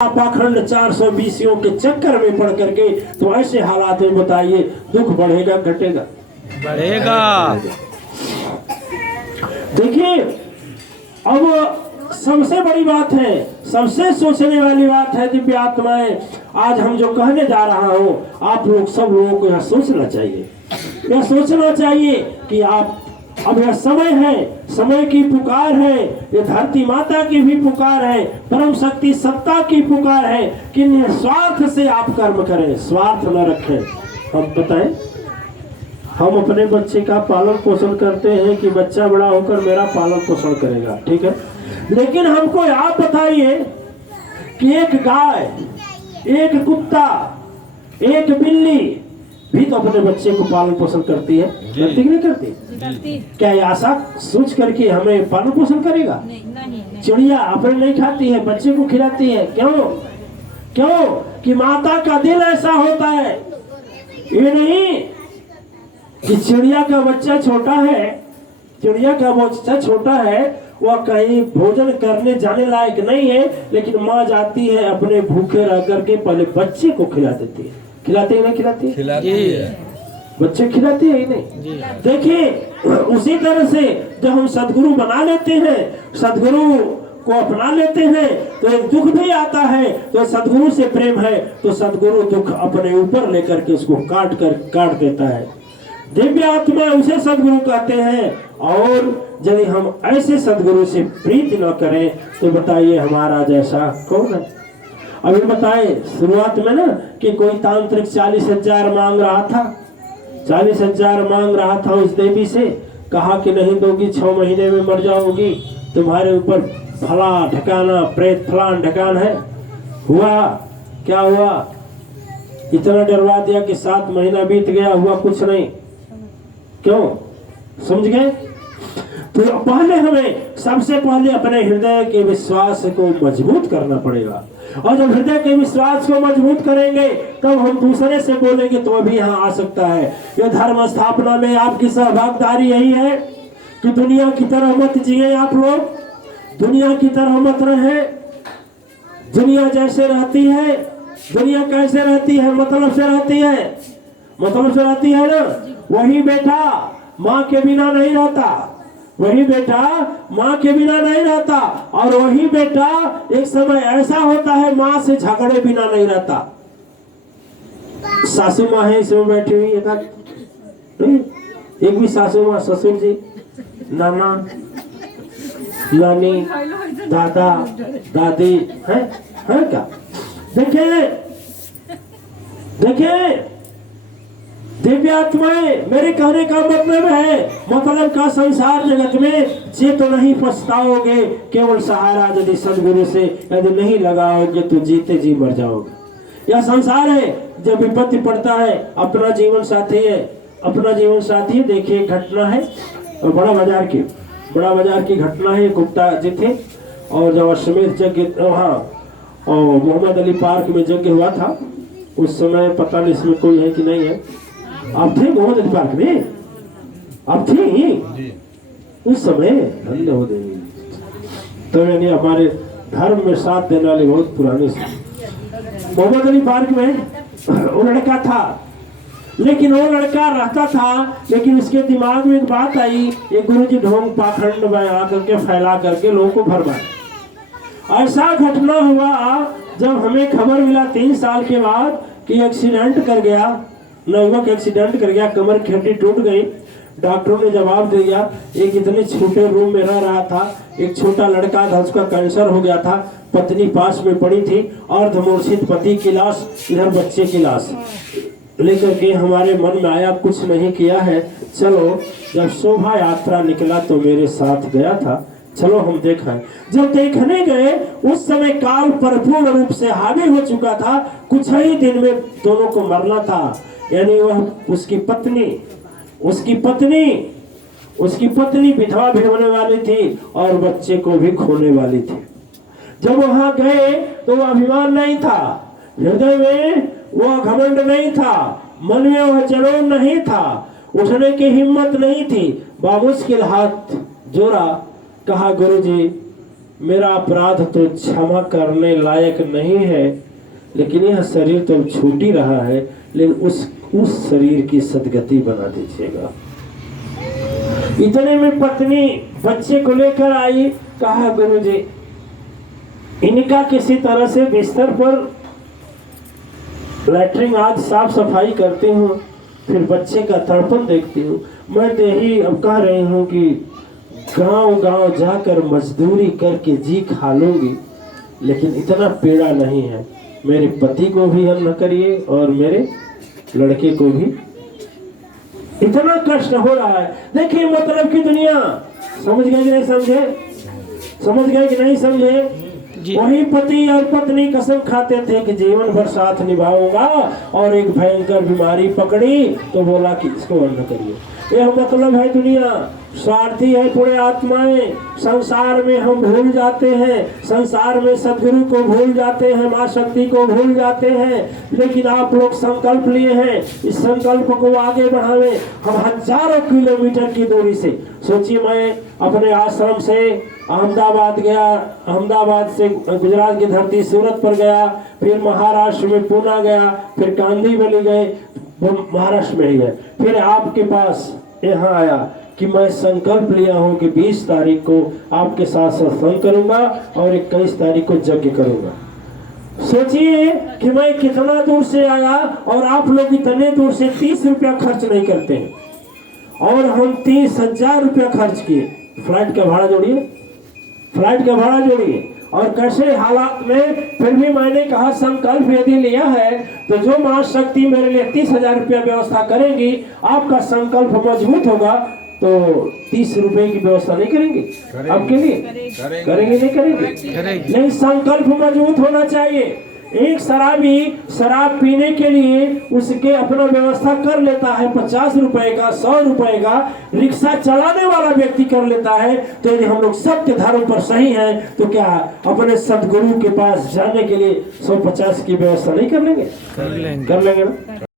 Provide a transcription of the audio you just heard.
पाखंड 420 के चक्कर में पड़ करके तो ऐसे हालात में बताइए दुख बढ़ेगा घटेगा? बढ़ेगा। देखिए अब सबसे बड़ी बात है, सबसे सोचने वाली बात है दिव्य आत्माएं, आज हम जो कहने जा रहा हूं आप लोग सब लोगों को यह सोचना चाहिए, यह सोचना चाहिए कि आप अब यह समय है, समय की पुकार है, ये धरती माता की भी पुकार है, परम शक्ति सत्ता की पुकार है कि निस्वार्थ से आप कर्म करें, स्वार्थ न रखें। हम बताएं, हम अपने बच्चे का पालन पोषण करते हैं कि बच्चा बड़ा होकर मेरा पालन पोषण करेगा, ठीक है, लेकिन हमको आप बताइए कि एक गाय, एक कुत्ता, एक बिल्ली भी तो अपने बच्चे को पालन पोषण करती है, करती कि नहीं करती? क्या ये आशा सोच करके हमें पालन पोषण करेगा? नहीं। चिड़िया अपने नहीं खाती है, बच्चे को खिलाती है, क्यों? क्यों कि माता का दिल ऐसा होता है। ये नहीं कि चिड़िया का बच्चा छोटा है, चिड़िया का बच्चा छोटा है, वह कहीं भोजन करने जाने लायक नहीं है, लेकिन माँ जाती है अपने भूखे रह करके पहले बच्चे को खिला देती है। खिलाती है नहीं खिलाती? खिलाती है। बच्चे खिलाती है ही नहीं। देखिए उसी तरह से जब हम सदगुरु बना लेते हैं, सदगुरु को अपना लेते हैं तो एक दुख भी आता है, तो सदगुरु से प्रेम है तो सदगुरु दुख अपने ऊपर लेकर के उसको काट देता है। दिव्य आत्मा उसे सदगुरु कहते हैं, और यदि हम ऐसे सदगुरु से प्रीति न करें तो बताइए हमारा जैसा कौन है? अभी बताए शुरुआत में ना कि कोई तांत्रिक 40,000 मांग रहा था, 40,000 मांग रहा था उस देवी से, कहा कि नहीं दोगी 6 महीने में मर जाओगी, तुम्हारे ऊपर फला ढकाना प्रेत फलान ढकान है। हुआ क्या हुआ? इतना डरवा दिया कि 7 महीना बीत गया, हुआ कुछ नहीं। क्यों? समझ गए? तो पहले हमें सबसे पहले अपने हृदय के विश्वास को मजबूत करना पड़ेगा, और जब हृदय के विश्वास को मजबूत करेंगे तब हम दूसरे से बोलेंगे तो अभी यहाँ आ सकता है। यह धर्म स्थापना में आपकी सहभागदारी यही है कि दुनिया की तरह मत जिए आप लोग, दुनिया की तरह मत रहे। दुनिया जैसे रहती है, दुनिया कैसे रहती है? मतलब से रहती है, मतलब से रहती है ना। वही बेटा माँ के बिना नहीं रहता, वही बेटा माँ के बिना नहीं रहता, और वही बेटा एक समय ऐसा होता है माँ से झगड़े बिना नहीं रहता। सासू माँ है इसमें बैठी हुई, एक भी सासू माँ, ससुर जी, नाना नानी, दादा दादी है क्या? देखिए देखिए दिव्य आत्माएं, मेरे कहने का मतलब है, मतलब का संसार जगत में जे तो नहीं पछताओगे, केवल सहारा यदि सदगुरु से यदि नहीं लगाओगे तो जीते जी मर जाओगे। यह संसार है, जब विपत्ति पड़ता है अपना जीवन साथी है, अपना जीवन साथी। देखिए घटना है बड़ा बाजार की घटना है। गुप्ता जी थे और जब अश्वमेध यज्ञ वहाँ और मोहम्मद अली पार्क में यज्ञ हुआ था, उस समय पता नहीं इसमें कोई है कि नहीं है, आप थे मोहम्मद अली पार्क में? आप थे उस समय? धन्य हो देवी, तो यानी हमारे धर्म में साथ देने वाले बहुत पुराने से। मोहम्मद अली पार्क में वो लड़का था, लेकिन वो लड़का रहता था, लेकिन उसके दिमाग में एक बात आई, ये गुरुजी ढोंग पाखंड बना करके फैला करके लोगों को भरमाया। ऐसा घटना हुआ जब हमें खबर मिला 3 साल के बाद कि एक्सीडेंट कर गया, नवयुवक एक्सीडेंट कर गया, कमर की हड्डी टूट गई। डॉक्टरों ने जवाब दे दिया, एक इतने छोटे रूम में रह रहा था, एक छोटा लड़का था, उसका कैंसर हो गया था, पत्नी पास में पड़ी थी, अर्धमूर्छित पति की लाश, इधर बच्चे की लाश लेकर के हमारे मन में आया कुछ नहीं किया है, चलो जब शोभा यात्रा निकला तो मेरे साथ गया था, चलो हम देखें। जब देखने गए उस समय काल परिपूर्ण रूप से हावी हो चुका था, कुछ ही दिन में दोनों को मरना था। यानी वह उसकी पत्नी विधवा भी होने वाली थी और बच्चे को भी खोने वाली थी। जब वहां गए तो वह अभिमान नहीं था, हृदय में वह घमंड नहीं था, मन में वह जलन नहीं था, उठने की हिम्मत नहीं थी। बामुश्किल हाथ जोड़ा, कहा गुरुजी मेरा अपराध तो क्षमा करने लायक नहीं है, लेकिन यह शरीर तो छूट ही रहा है, लेकिन उस शरीर की सदगति बना दीजिएगा। इतने में पत्नी बच्चे को लेकर आई, कहा गुरुजी इनका किसी तरह से बिस्तर पर लैट्रिन आज साफ सफाई करती हूँ, फिर बच्चे का तड़पन देखती हूँ। मैं तो यही अब कह रही हूँ कि गांव-गांव जाकर मजदूरी करके जी खा लूंगी, लेकिन इतना पीड़ा नहीं है। मेरे पति को भी हम न करिए और मेरे लड़के को भी इतना कष्ट हो रहा है। देखिए मतलब की दुनिया, समझ गए कि नहीं समझे? समझ गए कि नहीं समझे? वही पति और पत्नी कसम खाते थे कि जीवन भर साथ निभाऊंगा, और एक भयंकर बीमारी पकड़ी तो बोला कि इसको बंद करिए। यह मतलब है दुनिया स्वार्थी है। पूरे आत्माएं संसार में हम भूल जाते हैं, संसार में सदगुरु को भूल जाते हैं, माँ शक्ति को भूल जाते हैं। लेकिन आप लोग संकल्प लिए हैं, इस संकल्प को आगे बढ़ावे। हम हजारों किलोमीटर की दूरी से, सोचिए मैं अपने आश्रम से अहमदाबाद गया, अहमदाबाद से गुजरात की धरती सूरत पर गया, फिर महाराष्ट्र में पूना गया, फिर कांदीवली गए, वो महाराष्ट्र में ही है, फिर आपके पास यहाँ आया कि मैं संकल्प लिया हूँ कि 20 तारीख को आपके साथ सत्संग करूंगा और 21 तारीख को यज्ञ करूंगा। सोचिए कि मैं कितना दूर से आया, और आप लोग इतने दूर से 30 रुपया खर्च नहीं करते हैं, और हम 30,000 रुपया खर्च किए। फ्लाइट का भाड़ा जोड़िए, फ्लाइट का भाड़ा जोड़िए, और कैसे हालात में फिर भी मैंने कहा संकल्प यदि लिया है तो जो मां शक्ति मेरे लिए 30,000 रुपया व्यवस्था करेंगी, आपका संकल्प मजबूत होगा तो 30 रुपए की व्यवस्था नहीं करेंगे आपके लिए? करेंगे नहीं करेंगे? नहीं, संकल्प मजबूत होना चाहिए। एक शराबी शराब पीने के लिए उसके अपना व्यवस्था कर लेता है 50 रुपए का, 100 रुपए का। रिक्शा चलाने वाला व्यक्ति कर लेता है। तो यदि हम लोग सत्य धर्म पर सही हैं तो क्या अपने सदगुरु के पास जाने के लिए 150 की व्यवस्था नहीं कर लेंगे? कर लेंगे ना।